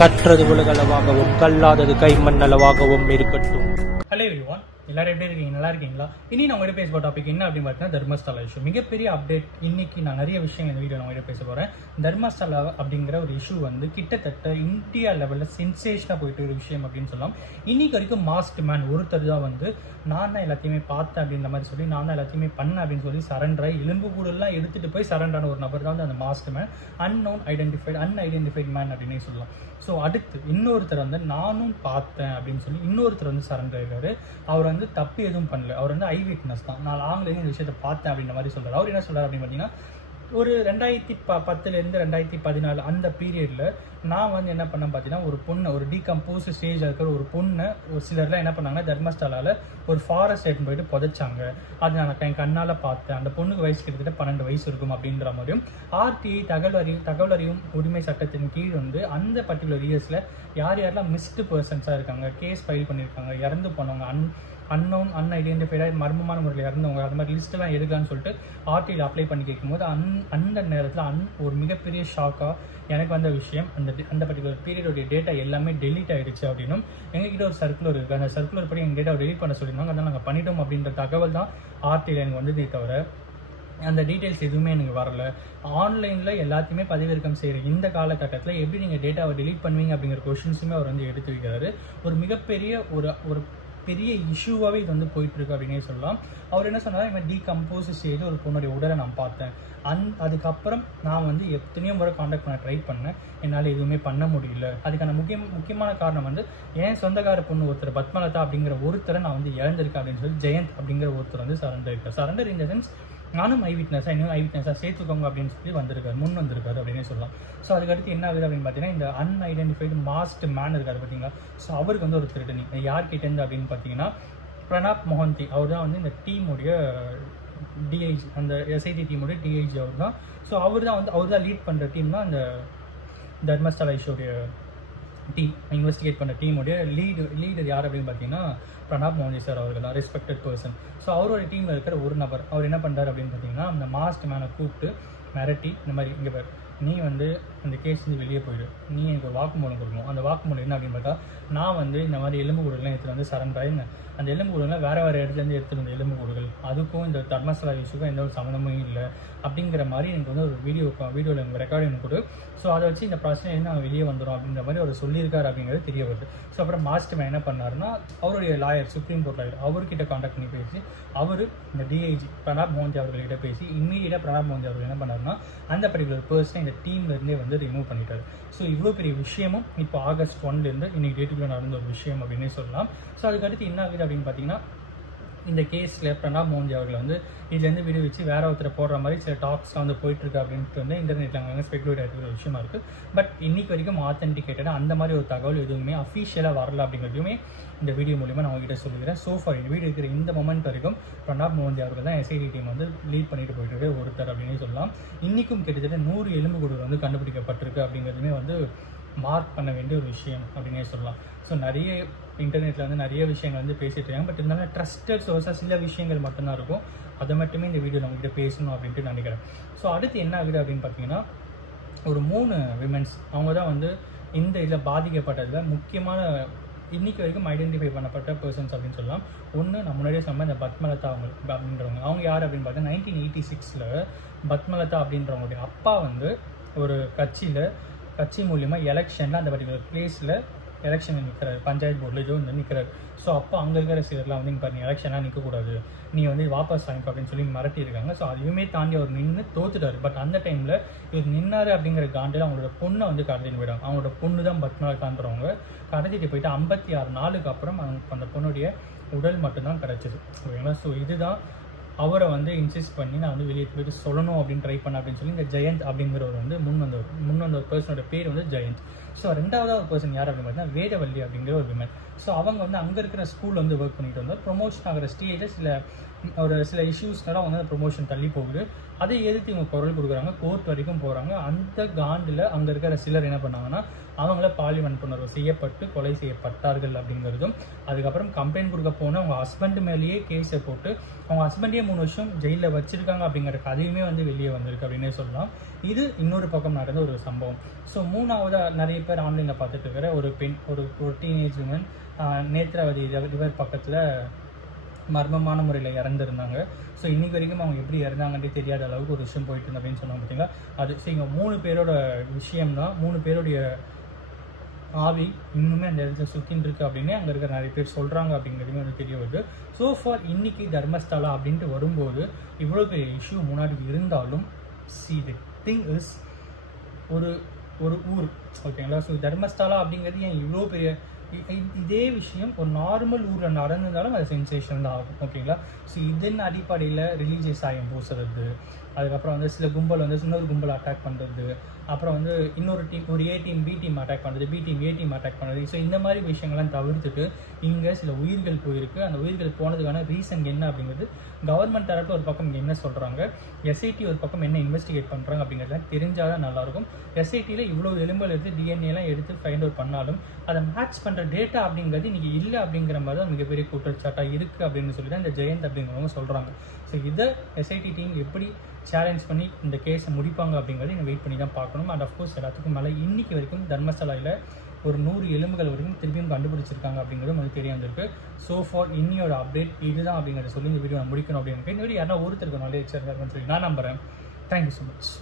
கற்றது உலகளவாகவும் கல்லாதது கைமண்ணளவாகவும் இருக்கட்டும். Hello everyone, எல்லாரும் எப்படி இருக்கீங்க? நல்லா இருக்கீங்களா? இனி நான் உங்கள்கிட்ட பேச டாபிக் என்ன அப்படின்னு பார்த்தீங்கன்னா தர்மஸ்தலா இஷ்யூ. மிகப்பெரிய அப்டேட். இன்னைக்கு நான் நிறைய விஷயங்கள் இந்த வீடியோ நான் உங்கள்கிட்ட பேச போறேன். தர்மஸ்தலா அப்படிங்கிற ஒரு இஷ்யூ வந்து கிட்டத்தட்ட இந்தியா லெவலில் சென்சேஷனாக போயிட்டு ஒரு விஷயம் அப்படின்னு சொல்லலாம். இன்னைக்கு வரைக்கும் மாஸ்ட் மேன் ஒருத்தர் தான் வந்து நான் தான் எல்லாத்தையுமே பார்த்தேன் அப்படின்ற மாதிரி சொல்லி நான் தான் எல்லாத்தையுமே பண்ணேன் அப்படின்னு சொல்லி சரண்டராகி எலும்பு கூடெல்லாம் எடுத்துட்டு போய் சரண்டரான ஒரு நபர் தான் வந்து அந்த மாஸ்ட் மேன். அன்ஐடென்டிஃபைட் மேன் அப்படின்னே சொல்லலாம். ஸோ அடுத்து இன்னொருத்தர் வந்து நானும் பார்த்தேன் அப்படின்னு சொல்லி இன்னொருத்தர் வந்து சரண்டர் ஆகிறாரு. அவர் வந்து தப்பு எதுவும் பண்ணல. அவர் வந்து ஐ விட்னஸ் தான். நான் லாங்கிலேருந்து இந்த விஷயத்தை பார்த்தேன் அப்படின்ற மாதிரி சொல்றாரு. அவர் என்ன சொல்றாரு அப்படின்னு பார்த்தீங்கன்னா, ஒரு 2010 2014 அந்த பீரியட்ல நான் வந்து என்ன பண்ணேன் பார்த்தீங்கன்னா, ஒரு பொண்ணை ஒரு டீகம்போஸ் ஸ்டேஜில் இருக்கிற ஒரு பொண்ணை ஒரு சிலர்லாம் என்ன பண்ணாங்கன்னா தர்மஸ்தலாவில் ஒரு ஃபாரஸ்ட் எடுத்து போயிட்டு புதைச்சாங்க. அது நான் என் கண்ணால் பார்த்தேன். அந்த பொண்ணுக்கு வயசு கிட்டத்தட்ட 12 வயசு இருக்கும் அப்படின்ற மாதிரியும் RTI தகவல் அறியும் உரிமை சட்டத்தின் கீழ் வந்து அந்த பர்டிகுலர் இயர்ஸில் யாரெல்லாம் மிஸ்டு பர்சன்ஸாக இருக்காங்க, கேஸ் ஃபைல் பண்ணியிருக்காங்க, இறந்து போனவங்க, அன்ஐடென்டிஃபைடாக மர்மமான முறையில் இறந்தவங்க, அது மாதிரி லிஸ்ட்டெல்லாம் எடுக்கலான்னு சொல்லிட்டு RTIயில் அப்ளை பண்ணி கேட்கும்போது அந்த நேரத்தில் ஒரு மிகப்பெரிய ஷாக்காக எனக்கு வந்த விஷயம், அந்த பர்டிகுலர் பீரியடோடைய டேட்டா எல்லாமே டெலீட் ஆகிடுச்சு அப்படின்னும் எங்ககிட்ட ஒரு சர்க்குலர் இருக்குது. அந்த சர்க்குலர் படி எங்கள் டேட்டா டெலீட் பண்ண சொல்லியிருந்தாங்க. அதனால் நாங்கள் பண்ணிட்டோம் அப்படின்ற தகவல் தான் RTIயில் எனக்கு வந்ததே தவிர அந்த டீட்டெயில்ஸ் எதுவுமே எனக்கு வரல. ஆன்லைனில் எல்லாத்தையுமே பதிவிறக்கம் செய்கிற இந்த காலகட்டத்தில் எப்படி நீங்கள் டேட்டாவை டெலீட் பண்ணுவீங்க அப்படிங்கிற கொஷின்ஸுமே அவர் வந்து எடுத்து வைக்கிறாரு. ஒரு மிகப்பெரிய ஒரு பெரிய இஷ்யூவாகவே இது வந்து போயிட்டுருக்கு அப்படின்னே சொல்லலாம். அவர் என்ன சொன்னார், இவன் டீகம்போஸ் செய்து ஒரு பொண்ணுடைய உடலை நான் பார்த்தேன். அதுக்கப்புறம் நான் வந்து எத்தனையோ முறை காண்டாக்ட் பண்ண ட்ரை பண்ணேன். என்னால் எதுவுமே பண்ண முடியல. அதுக்கான முக்கியமான காரணம் வந்து என் சொந்தக்கார பொண்ணு ஒருத்தர் பத்மலதா அப்படிங்கிற ஒருத்தரை நான் வந்து இழந்திருக்கேன் அப்படின்னு சொல்லி ஜெயந்த் அப்படிங்கிற ஒருத்தர் வந்து சரண்டர் இருக்கார். சரண்டர் இன் த சென்ஸ் நானும் ஐவிட்னஸாக சேர்த்துக்கோங்க அப்படின்னு சொல்லி முன் வந்திருக்காரு அப்படின்னே சொல்லலாம். ஸோ அதுக்கடுத்து என்ன ஆகுது அப்படின்னு பார்த்தீங்கன்னா, இந்த அன்ஐடென்டிஃபைடு மாஸ்ட் மேன் இருக்காரு பார்த்தீங்களா. ஸோ அவருக்கு வந்து ஒரு திருட்டனி யார்கிட்டேருந்து அப்படின்னு பார்த்தீங்கன்னா, பிரணாப் மொஹந்தி அவர் தான் வந்து இந்த டீமுடைய டிஐஜி, அந்த SIT டீமுடைய டிஐஜி அவர் தான். ஸோ அவர் தான் லீட் பண்ணுற டீம் தான் அந்த தர்மஸ்தலா இஷ்யூடைய டீம், இன்வெஸ்டிகேட் பண்ணுற டீமுடைய லீடர் யார் அப்படின்னு பார்த்தீங்கன்னா பிரணாப் மோஹந்தி சார் அவர்கள் தான், ரெஸ்பெக்டட் பர்சன். ஸோ அவரோட டீமில் இருக்கிற ஒரு நபர் அவர் என்ன பண்ணுறாரு அப்படின்னு பார்த்தீங்கன்னா, அந்த மாஸ்ட் மேனை கூப்பிட்டு மிரட்டி, இந்த மாதிரி இங்கே பாரு, நீ வந்து அந்த கேஸ்லேருந்து வெளியே போயிடு, நீ எனக்கு ஒரு வாக்குமூலம் கொடுக்கணும். அந்த வாக்குமூலம் என்ன அப்படின்னு பார்த்தா, நான் வந்து இந்த மாதிரி எலும்பு கூடுகள்லாம் எடுத்துகிட்டு வந்து சரண்டாயிருந்தேன். அந்த எலும்பு கூடுகள்லாம் வேறு இடத்துலேருந்து எடுத்துகிட்டு வந்த எலும்பு கூடுகள், அதுக்கும் இந்த தர்மஸ்தலா இஷ்யூக்கும் எந்த ஒரு சம்மந்தமும் இல்லை அப்படிங்கிற மாதிரி எனக்கு வந்து ஒரு வீடியோவில் எனக்கு ரெக்கார்டிங் கொடு. ஸோ அதை வச்சு இந்த பிரச்சனை நாங்கள் வெளியே வந்துடும் அப்படின்ற மாதிரி அவர் சொல்லியிருக்காரு அப்படிங்கிறது தெரிய வருது. ஸோ அப்புறம் மாஸ்டர் மேன் என்ன பண்ணாருன்னா, அவருடைய லாயர், சுப்ரீம் கோர்ட் லாயர், அவர்கிட்ட கான்டாக்ட் பண்ணி பேசி அவர் இந்த டிஐஜி பிரணாப் மோஹந்தி அவர்கிட்ட பேசி இம்மீடியட்டாக பிரணாப் மோஹந்தி அவர்கள் என்ன பண்ணாருன்னா அந்த பர்டிகுலர் பர்சனை இந்த டீம்லேருந்தே வந்து ரிமூவ் பண்ணிட்டாரு. ஸோ இவ்வளோ பெரிய விஷயமும் இப்போ August 1 இன்னைக்கு டேட்டுக்குள்ளே நடந்த ஒரு விஷயம் அப்படின்னே சொல்லலாம். ஸோ அதுக்கடுத்து என்ன ஆகுது அப்படின்னு பார்த்தீங்கன்னா, இந்த கேஸில் பிரணாப் மோஹந்தி அவர்கள் வந்து இதுலேருந்து விடுவிச்சு வேற ஒருத்தரை போடுற மாதிரி சில டாக்ஸ்லாம் வந்து போயிட்டுருக்கு அப்படின்ட்டு வந்து இன்டர்நெட்டில் அங்கே ஸ்பெகுலேட் ஆகிருக்கிற ஒரு விஷயமா இருக்குது. பட் இன்னைக்கு வரைக்கும் ஆத்தென்டிகேட்டடாக அந்த மாதிரி ஒரு தகவல் எதுவுமே அஃபிஷியலாக வரல அப்படிங்கிறதையுமே இந்த வீடியோ மூலிமா நான் உங்ககிட்ட சொல்லிக்கிறேன். ஸோஃபார் இந்த வீடியோ இருக்கிற இந்த மொமெண்ட் வரைக்கும் பிரணாப் மோஹந்தி அவர்கள் தான் SIT டீம் வந்து லீட் பண்ணிட்டு போயிட்டு இருக்க ஒருத்தர் அப்படின்னே சொல்லலாம். இன்றைக்கும் கிட்டத்தட்ட 100 எலும்பு கூடுகள் வந்து கண்டுபிடிக்கப்பட்டிருக்கு அப்படிங்கிறதுமே வந்து மார்க் பண்ண வேண்டிய ஒரு விஷயம் அப்படின்னே சொல்லலாம். ஸோ நிறைய இன்டர்நெட்டில் வந்து நிறைய விஷயங்கள் வந்து பேசிட்டு இருக்காங்க. பட் இருந்தாலும் ட்ரஸ்டட் சோர்ஸாக சில விஷயங்கள் மட்டும்தான் இருக்கும். அதை மட்டுமே இந்த வீடியோவில் உங்ககிட்ட பேசணும் அப்படின்ட்டு நினைக்கிறேன். ஸோ அடுத்து என்ன ஆகுது அப்படின்னு பார்த்தீங்கன்னா, ஒரு 3 விமென்ஸ் அவங்க தான் வந்து இந்த இதில் பாதிக்கப்பட்டதில் முக்கியமான இன்னைக்கு வரைக்கும் ஐடென்டிஃபை பண்ணப்பட்ட பர்சன்ஸ் அப்படின்னு சொல்லலாம். ஒன்று நான் முன்னாடியே சொன்ன இந்த பத்மலதா அப்படின்றவங்க. அவங்க யார் அப்படின்னு பார்த்தா 1986 பத்மலதா அப்படின்றவங்களுடைய அப்பா வந்து ஒரு கட்சி மூலியமாக எலெக்ஷனில் அந்த பர்டிகுலர் பிளேஸில் எலெக்ஷனில் நிற்கிறாரு, பஞ்சாயத்து போர்டில் ஏதோ வந்து நிற்கிறாரு. ஸோ அப்போ அங்கே இருக்கிற சிலர்லாம் வந்து இங்கே பாருங்க எலெக்ஷனாக நிற்கக்கூடாது, நீ வந்து வாபஸ் வாங்கிக்கோ அப்படின்னு சொல்லி மிரட்டியிருக்காங்க. ஸோ அதையுமே தாண்டி அவர் நின்று தோத்துட்டாரு. பட் அந்த டைமில் இவர் நின்னாரு அப்படிங்கிற காண்டில் அவங்களோட பொண்ணை வந்து கடத்திட்டு போயிட்டாங்க. அவங்களோட பொண்ணு தான் பத்மலதான்றவங்க கடத்திட்டு போயிட்டு 56 நாளுக்கு அப்புறம் அந்த பொண்ணுடைய உடல் மட்டும்தான் கிடச்சிது. ஓகேங்களா. ஸோ இதுதான் அவரை வந்து இன்சிஸ்ட் பண்ணி நான் வந்து வெளியே போயிட்டு சொல்லணும் அப்படின்னு ட்ரை பண்ண அப்படின்னு சொல்லி இந்த ஜெயந்த் அப்படிங்கிறவர் வந்து முன் வந்த ஒரு பர்சனோட பேர் வந்து ஜெயந்த். ஸோ ரெண்டாவது ஒரு பர்சன் யார் அப்படின்னு பார்த்தீங்கன்னா வேதவள்ளி அப்படிங்கிற ஒரு விமன். ஸோ அவங்க வந்து அங்கே இருக்கிற ஸ்கூலில் வந்து ஒர்க் பண்ணிட்டு வந்தார். ப்ரொமோஷன் ஆகிற ஸ்டேஜில் சில ஒரு சில இஷ்யூஸ்னால வந்து அந்த ப்ரொமோஷன் தள்ளி போகுது. அதை எதிர்த்து இவங்க குரல் கொடுக்குறாங்க, கோர்ட் வரைக்கும் போகிறாங்க. அந்த காண்டில் அங்கே இருக்கிற சிலர் என்ன பண்ணாங்கன்னா அவங்கள பாலியல் வன்புணர்வு செய்யப்பட்டு கொலை செய்யப்பட்டார்கள் அப்படிங்கிறதும், அதுக்கப்புறம் கம்ப்ளைண்ட் கொடுக்க போனால் அவங்க ஹஸ்பண்ட் மேலேயே கேஸை போட்டு அவங்க ஹஸ்பண்டே 3 வருஷம் ஜெயிலில் வச்சிருக்காங்க அப்படிங்கிற கதையுமே வந்து வெளியே வந்திருக்கு அப்படின்னே சொல்லலாம். இது இன்னொரு பக்கம் நடந்த ஒரு சம்பவம். ஸோ மூணாவதாக நிறைய பேர் ஆன்லைனில் பார்த்துட்டு இருக்கிற ஒரு பெண், ஒரு டீனேஜ் உமன் நேத்ராவதி ரிவர் பக்கத்தில் மர்மமான முறையில் இறந்துருந்தாங்க. ஸோ இன்றைக்கி வரைக்கும் அவங்க எப்படி இறந்தாங்கன்றே தெரியாத அளவுக்கு ஒரு விஷயம் போயிட்டு அப்படின்னு சொன்னாங்க பார்த்தீங்களா. அது ஸோ இங்கே 3 பேரோட விஷயம்தான், 3 பேருடைய ஆவி இன்னுமே அந்த இடத்துல சுற்றின்னு இருக்கு அப்படின்னு அங்கே இருக்கிற நிறைய பேர் சொல்கிறாங்க அப்படிங்கிறதுமே வந்து தெரிய வருது. ஸோ ஃபார் இன்னைக்கு தர்மஸ்தலா அப்படின்ட்டு வரும்போது இவ்வளோ பெரிய இஷ்யூ முன்னாடி இருந்தாலும் தி திங் இஸ் ஒரு ஊர், ஓகேங்களா. ஸோ தர்மஸ்தலா அப்படிங்கிறது ஏன் இவ்வளோ பெரிய இதே விஷயம் ஒரு நார்மல் ஊரில் நடந்திருந்தாலும் அது சென்சேஷன் தான் ஆகும், ஓகேங்களா. ஸோ இதன் அடிப்படையில் ரிலீஜியஸ் ஆயம் பூசுறது, அதுக்கப்புறம் வந்து சில கும்பல் வந்து இன்னொரு கும்பல் அட்டாக் பண்ணுறது, அப்புறம் வந்து இன்னொரு டீம், ஒரு A team B team attack பண்ணுறது, B team A team attack பண்ணுறது. ஸோ இந்த மாதிரி விஷயங்கள்லாம் தவிர்த்துட்டு இங்கே சில உயிர்கள் போயிருக்கு. அந்த உயிர்கள் போனதுக்கான ரீசன் என்ன அப்படிங்கிறது கவர்மெண்ட் தரப்பு ஒரு பக்கம் என்ன சொல்கிறாங்க, எஸ்ஐடி ஒரு பக்கம் என்ன இன்வெஸ்டிகேட் பண்ணுறாங்க அப்படிங்கிறதுலாம் தெரிஞ்சால் தான் நல்லாயிருக்கும். எஸ்ஐடியில் இவ்வளோ எலும்புகள் எடுத்து டிஎன்ஏலாம் எடுத்து ஃபைண்ட் அவுட் பண்ணாலும் அதை மேட்ச் பண்ணுற டேட்டா அப்படிங்கிறது இன்றைக்கி இல்லை அப்படிங்கிற மாதிரி தான் மிகப்பெரிய குற்றச்சாட்டாக இருக்குது அப்படின்னு சொல்லி தான் இந்த ஜெயந்த் அப்படிங்கிறவங்க சொல்கிறாங்க. ஸோ இதை எஸ்ஐடி டீம் எப்படி சேலஞ்ச் பண்ணி இந்த கேஸை முடிப்பாங்க அப்படிங்கிறது நீங்கள் வெயிட் பண்ணி தான் பார்க்கணும். அண்ட் அஃப்கோர்ஸ் எல்லாத்துக்கும் மேலே இன்றைக்கி வரைக்கும் தர்மஸ்தலாவில் ஒரு 100 எலும்புகள் வரைக்கும் திருப்பியும் கண்டுபிடிச்சிருக்காங்க அப்படிங்கிறது நமக்கு தெரிய வந்திருக்கு. ஸோ ஃபார் இன்னியோட அப்டேட் இதுதான் அப்படிங்கிறத சொல்லி இந்த வீடியோ நான் முடிக்கணும் அப்படின்னு இந்த வீடியோ யாரா ஒருத்தருக்கு நாலேஜ் இருக்காருன்னு சொல்லி நான் நம்புகிறேன். Thank you so much.